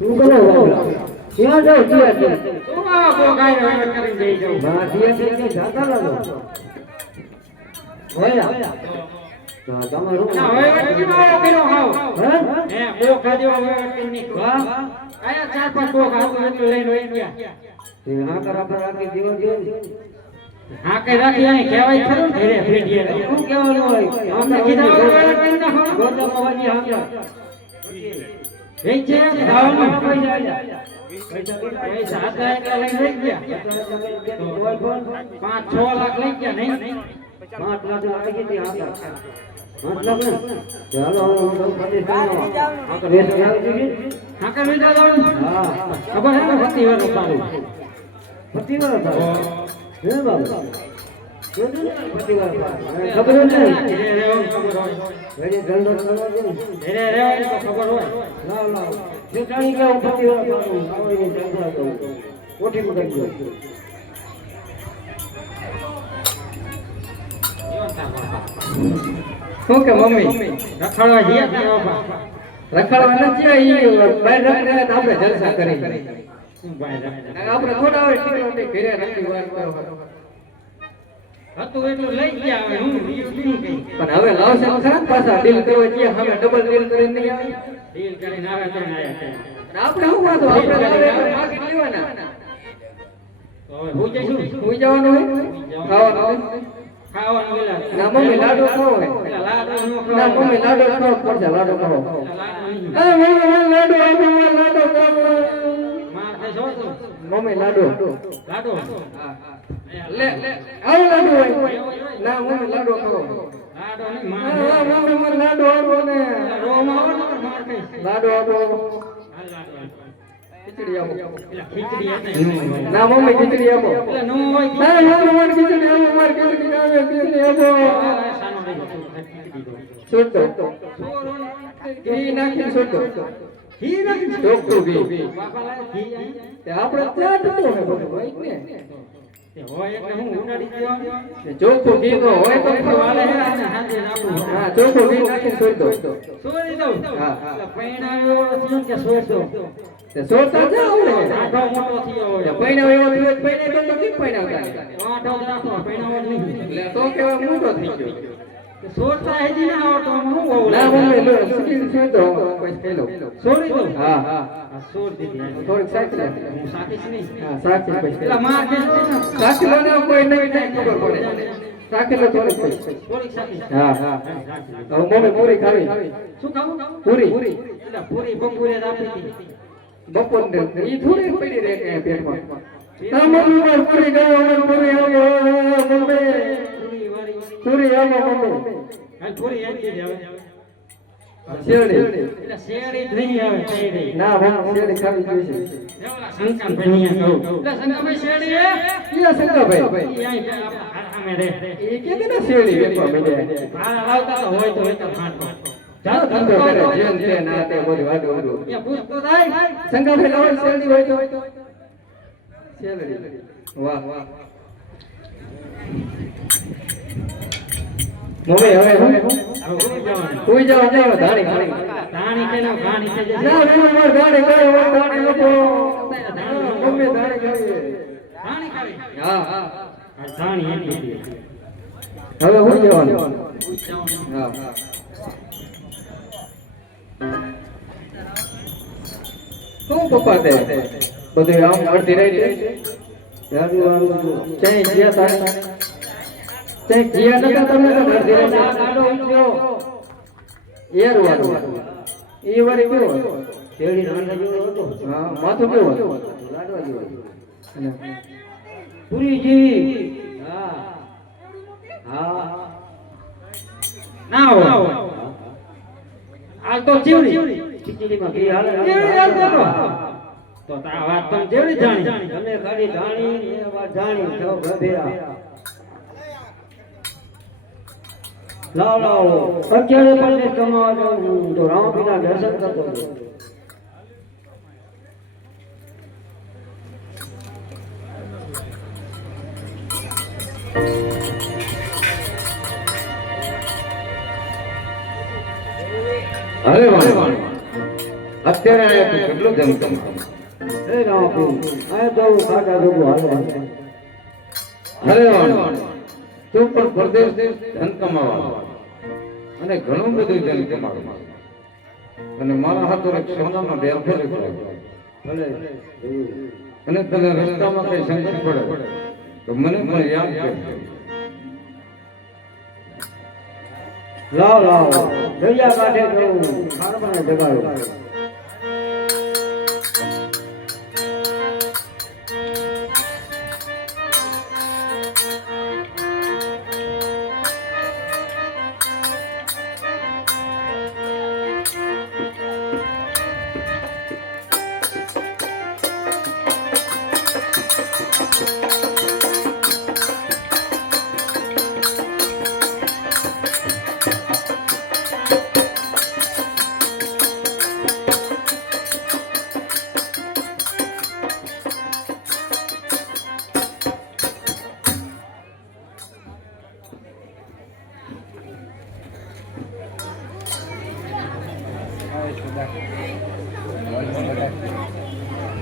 તું કરો બાબલા ત્યાં જાવ ત્યાં તો આ બોગાઈ રમત કરી દઈ જાઉં હા ત્યાં કે જાતા લાગો હોયા તો તમારું ના હવે વટકી માં કર્યો હાવ હે હે બો ખાજો હવે વટકી ની વાહ આયા ચાર પાંચ બો ખાતો એટલે લઈને વઈ ગયા તે હા કરા પર રાખી દીવો દીવો હા કઈ રાખી અહીં કહેવાય ખરું ને ઘરે ફેડીએ શું કહેવાનું હોય અમને કીધા વગર કરી નાખો ગોતા માવાજી હા વેચ છે ખાવાનું પૈસા પૈસા હતા એટલે લઈને વઈ ગયા તો 5-6 લાખ લઈ ગયા નહીં 5 લાખ લાગી ગઈ હા 5 લાખ ને ચાલો હું પતિ સાનો આ તો રેસ આવી ગઈ હા કે વેચા જાવ હા ખબર હે ને પતિ વાર પાડું પતિ વાર હે બાબા પતિ વાર ખબર નથી ધીરે રહેવું ખબર હોય વેડી ધંધો કરવા દે ધીરે રહેવું તો ખબર હોય ના ના જે જાણી ગયા હું પતિ વાર પાડું આવઈને ધંધો કરું કોઠી પકડી ગયો શું કે મમ્મી રખડવા ગયા તા બાપા રખડવા નથી ઈ બહાર રખડે તો આપણે જલસા કરી શું ભાઈ રખડે આપણે થોડા હોય ટીકડો ઘરે રાખી વાર કરો હતું એટલું લઈ ગયા હવે હું બીજું નહીં કઈ પણ હવે લાવશે ખરા પાછા ડીલ કરવા જઈએ અમે ડબલ ડીલ કરીને નહીં આવી ડીલ કરીને આવે તો ના આવે આપણે શું વાંધો આપણે લાવે માર્કેટ લેવાના તો હવે હું જઈશું હું જવાનું હોય ખાવાનું હોય ખાવાનું વેલા ના મમ્મી લાડુ ખાવો હોય પેલા લાડુ નો ના ખાવ મમ્મી લાડુ ખાવો પડશે લાડુ ખાવો લાડુ નહીં એ મમ્મી લાડુ લાડુ ખાવો માર કે છો તું મમ્મી લાડુ લાડુ લે આવો લાડુ હોય ના મમ્મી લાડુ ખાવો લાડુ નહીં માર મમ્મી મને લાડુ આપો ને રોમાં આવો ને માર કઈ લાડુ આપો હાલ લાડુ ખીચડી આપો પેલા ખીચડી હતી ના મમ્મી ખીચડી આપો પેલા નો હોય ના મમ્મી મને ખીચડી આપો મારે ખીચડી આવે ખીચડી આપો સાનો લઈ ગયો ખીચડી દો છોડતો છોરો ઘી નાખી છોડતો ઘી નાખી ચોખ્ખું ઘી બાપા લાય ઘી આઈ તે આપણે ત્યાં જતો ને બધું હોય ને તે હોય એટલે હું ઉડાડી દેવા તે ચોખ્ખું ઘી તો હોય તો વાલે હે અને હાજે નાખું હા ચોખ્ખું ઘી નાખી છોડતો સોરી દઉં હા. એટલે પૈણાવ્યો થયો કે સોર દઉં તે છોડતા જાવ ને આઠો મોટો થયો તે હોય પૈણા એવો થયો પૈણા તો કેમ પૈણાવતા આઠો જ રાખો પૈણાવો જ નહીં એટલે તો કેવા મોટો થઈ ગયો તે સોરતા હેજી ના આવતો હું બહુ ના મમ્મી લો સ્કીલ છોડતો પછી પેલો સોરી દઉં હા આ સોર દીધી આજે. થોડીક સાચી લાગે હું સાકીશ નહીં હા સાચી પછી પેલા માર કે છે ને સાચી લો ને કોઈ નહીં નહીં ખબર પડે સાચી લો થોડીક પછી થોડીક સાકીશ હા હા હવે મમ્મી પૂરી ખાવી શું ખાવું પૂરી એટલે પૂરી બપોરે જ આપી હતી બપોર ને ઈ થોડી પડી રહે કે પેટમાં ના મમ્મી માર પૂરી ગયો અમાર પૂરી આવો મમ્મી પૂરી વાળી પૂરી આવો મમ્મી હાલ પૂરી એમ દીધી હવે શેરડી એટલે શેરડી જ નહીં આવે શેરડી ના મમ્મી શેરડી ખાવી જોઈશે એવલા શંકરભાઈ ને કહું એટલે શંકરભાઈ શેરડી હે ઈયા શંકરભાઈ ઈ આઈ આપણા હાથામે રે ઈ કે ને શેરડી વેચવા માંડે ભાડા લાવતા તો હોય તો ફાટ ચાલો ધંધો કરે જેમ છે ના તે બધું વાડો વાડો એ પૂછતો થાય શંકરભાઈ લાવો શેરડી હોય તો શેરડી વાહ વાહ મમ્મી હવે હું કોઈ જાવ જાવ ધાણી ધાણી ધાણી કેનો ધાણી છે ના મમ્મી માર ધાણી કરો ધાણી લોકો મમ્મી ધાણી કરીએ ધાણી કરી હા હા આ ધાણી એમ દીધી હવે હું જવાનું હા શું પપ્પા તે બધું આમ અડધી રહી યાર ચાઈ ગયા તારે ચાઈ ગયા નતા તમે તો અડધી રહી લાડો ઉઠ્યો યાર વાળો ઈ વારી કેવો શેરડી રાંડા જેવો હતો હા માથું કેવો હતો લાડવા જેવો અને પુરીજી હા હા ના હોય હાલ તો ચીવડી ખીચડીમાં ઘી હાલે ચીવડી હાલ તો આ વાત તમે ચીવડી જાણી તમે ખાલી ધાણી ને વાત જાણી છો ગભેરા લાવ લાવ અત્યારે પણ કમાવા જાઉં તો રામપીના દર્શન કરતો હતો અરે વાહ અત્યારે આયા તું કેટલું ધન કમાવ એ ના પીવું આ તો ખાટા જોગું હાલે અરે વાણ તું પણ પરદેશ ધન કમાવા અને ઘણું બધું ધન કમાવા અને મારા હાથો એક સોનાનો ડેરફો લીધો ભલે અને તને રસ્તામાં કઈ સંકટ પડે તો મને પણ યાદ કર લાવ લાવ દરિયા કાંઠે જવું ખારબાને જગાડો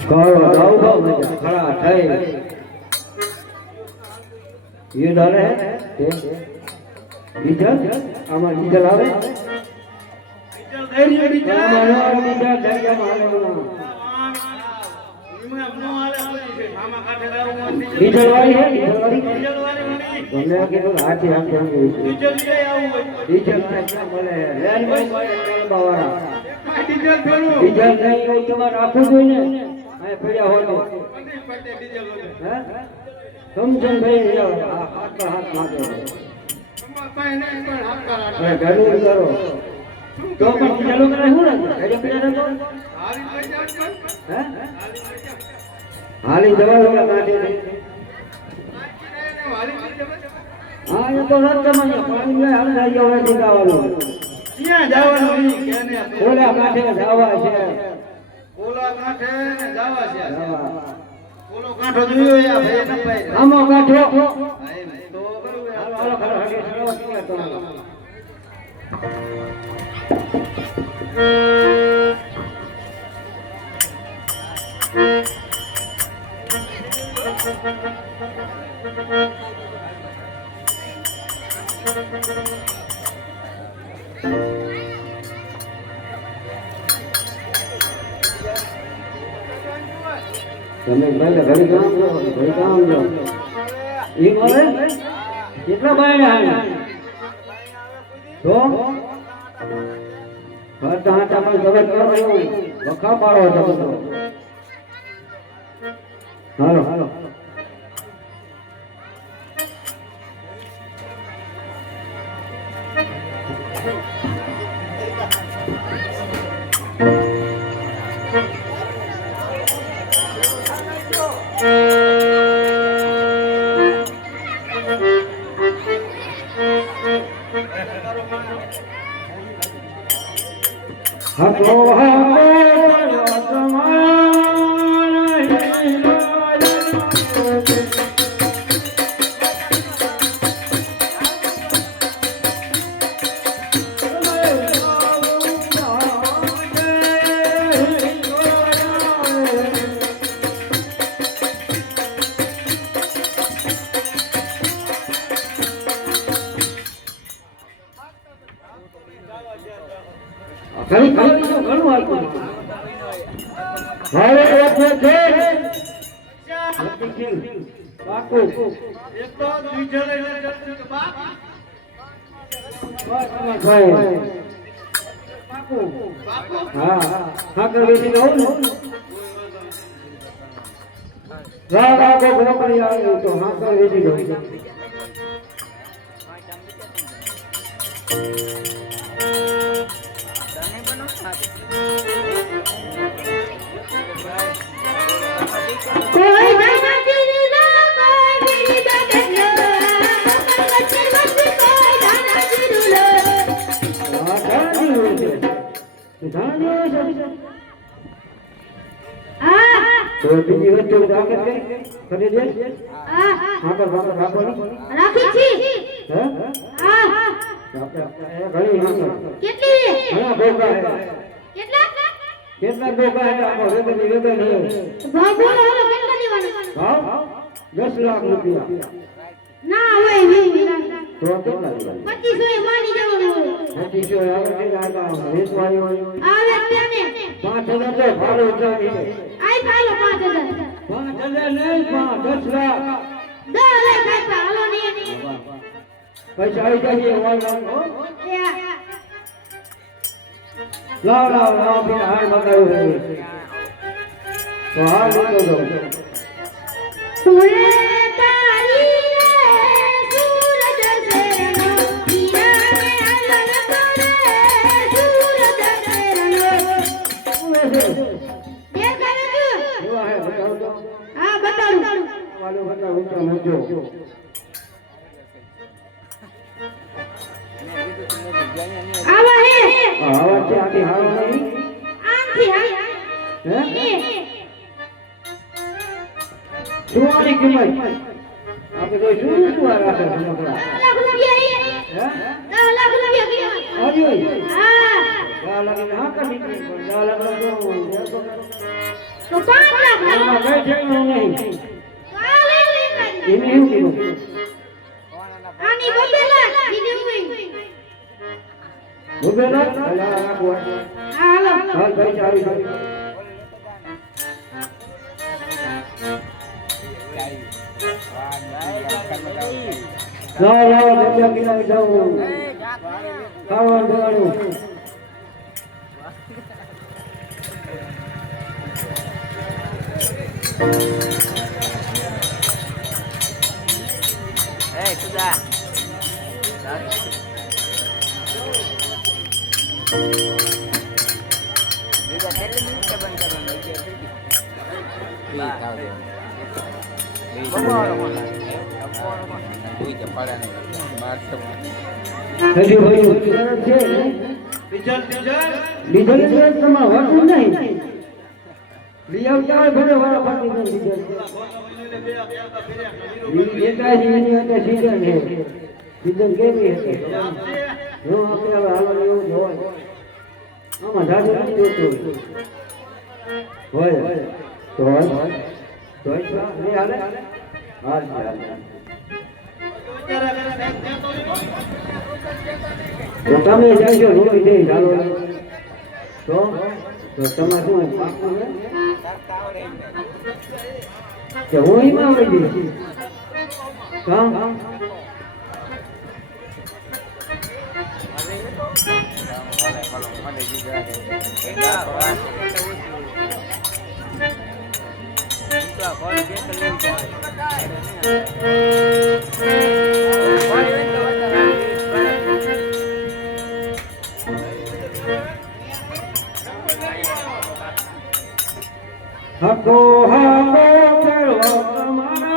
કરો જાવ જાવ ખરા થઈ ये डाले हैं डीजल आमा डीजल आवे डीजल देरी डीजल डीजल दरिया माले इमे अपनो आले છે મામા કાઠે લાવું डीजल वाली है डीजल वाली તમને કે તો હાથી આમ કેમ डीजल લે આવું डीजल ના મળે લેન ભાઈ બાવારા डीजल થોડું डीजल નહીં હોય તમારે રાખવું જોઈએ ને આ પડ્યા હોય डीजल હે સમજણ ભાઈ હાથ માગે ઘણું કરો તો પણ ચાલુ કરે શું ને ઘરે હાલી જવા લોકા કાઢી હા એ તો રસ્તામાં પાણી લે હાલ જાય હવે ઠીકાવાનું ક્યાં જવાનું કેને ઓલા કાંઠે જવા છે ઓલા કાંઠે જવા છે ઓલો કાંઠો જોયો યા ભાઈ ન ભાઈ આમો કાંઠો તો બરોબર હાલો ખરો હગે સળો કે તો તમે ભાઈ ઘરે કામ લો ઈ મળે કેટલા બાયણે આવે તો ઘર તો પણ જગત કરો વખા પાડો જગત હાલો હાલો હકો ઘણી ઘણી તો ઘણું આપ્યું હવે એક છે બાકુ એક તો બીજળ એટલે બાક બાકુ હા હા તો વેચી દઉં ને રાગા કો ગોપડી આવ્યો તો હા તો વેચી દઉં કોઈ ના તેરી ના કોઈ તેરી બગડલો કોઈ દાના જીરુલો હા ગાડી હોય છે ગાડી હોય છે આ તો બીજી વસ્તુ રાખે છે કરી દે આ હા પર રાખવાની રાખી છી હે આ આપણે ઘણી હા કેટલી ઘણા ભોગા કેટલા કેટલા ડોકા હે આખો રેગની રેગન હે ભાવ બોલો હાલો કેટલા દેવાનું ભાવ 10 લાખ રૂપિયા ના હોય 20 લાખ તો કેટલા દેવાના 2500 એ માની જવાનું હોય 2500 આવે છે આકા વેચવાય હોય આવે તેને 5000 તો ભાડું ઉઠાવી આઈ પાલો 5000 નહીં 10 લાખ 10 લાખ ખાતા હાલો ને પૈસા આવી જાય વાળ વાળ એ લાવ લાવ લાવ ફિર હાલ બતાવ્યો હે તો હાલ લેતો જાઓ સુરે તારી રે સૂરજ શેરનો હીરા મે હલન કરે સૂરજ શેરનો એ કરે તું એવા હે બતાવ તો હા બતાડું વાલો બતાવ ઊંચો મૂજો આવા હે આવા છે આથી હારો નહીં આંખી હા હે એ સુવાની કિંમત આપણે કોઈ શું શું આવ્યા છે સમગ્ર 10 લાખ રૂપિયા હે 10 લાખ રૂપિયા કીધા આવ્યો હા 10 લાખ હા કરી 10 લાખ તો 5 લાખ આમાં કઈ ઠેકણું નહીં કાલે લઈ એને એવું કીધું આની 2 લાખ દીધી હોય ઉભેલા અલા રાખો હાલો હાલ ભાઈ ચાવી ચાવી લાવ લાવ જગ્યા કિનારે જાઉં ખાવાનું દેવાનું હજી ભાઈ છે ડીઝલ છે તમારે વાંચવું નહીં લઈ આવતા હોય ભલે વાળા પાટી ને ડીઝલ એની અંદર સીઝન છે સીઝન કેવી હશે જો આપણે હવે હાલવાનું એવું જ હોય આમાં જાજુ નથી જોતું હોય તો હોય તો નહીં હાલે હાલ હાલ તો તમે જાજો રોટી દઈ ચાલો તો તમારે શું પાકું ને કે હું એમાં આવી જઈશ હા હકો હકો કેળવો તમારા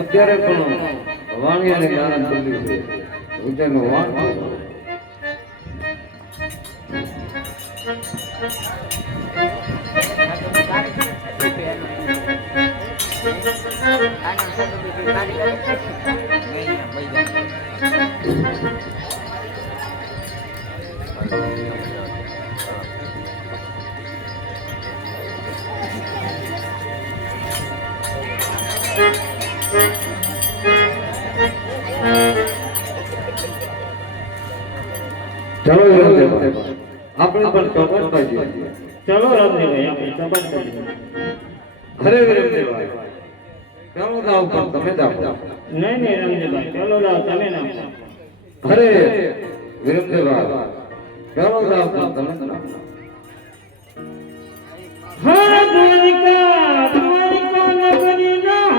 અત્યારે પણ વાણિયાની નાના બોલી છે ઉજ્જૈનનો વાણ ચલો આપણે પણ ચોપટ પાડીએ ચલો રામજીભાઈ આપણે ચોપટ કરીએ હરે વિરમદેવભાઈ ચાલો દાવ પણ તમે દાવ નહીં રામજીભાઈ ચલો લાવ તમે નામ હરે વિરમદેવભાઈ ચાલો દાવ પણ તમે દાવ હર દ્વારિકા દ્વારિકા નગરી ના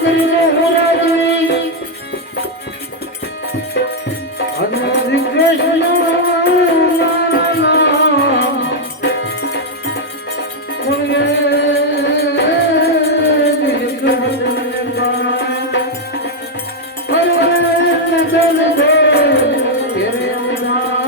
કરીને હું રાજવી હનુમાન કૃષ્ણ મારા નામ બોલે કૃષ્ણ પાય હરે ચલ દે તેરે અમના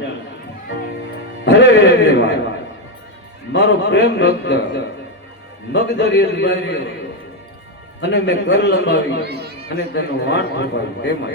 અરે વીરેન્દ્રભાઈ, મારો પ્રેમ ભક્ત મગદરી બારી અને મેં કર લંબાવી અને તેનું વાણ છુપાવ્યું તેમાં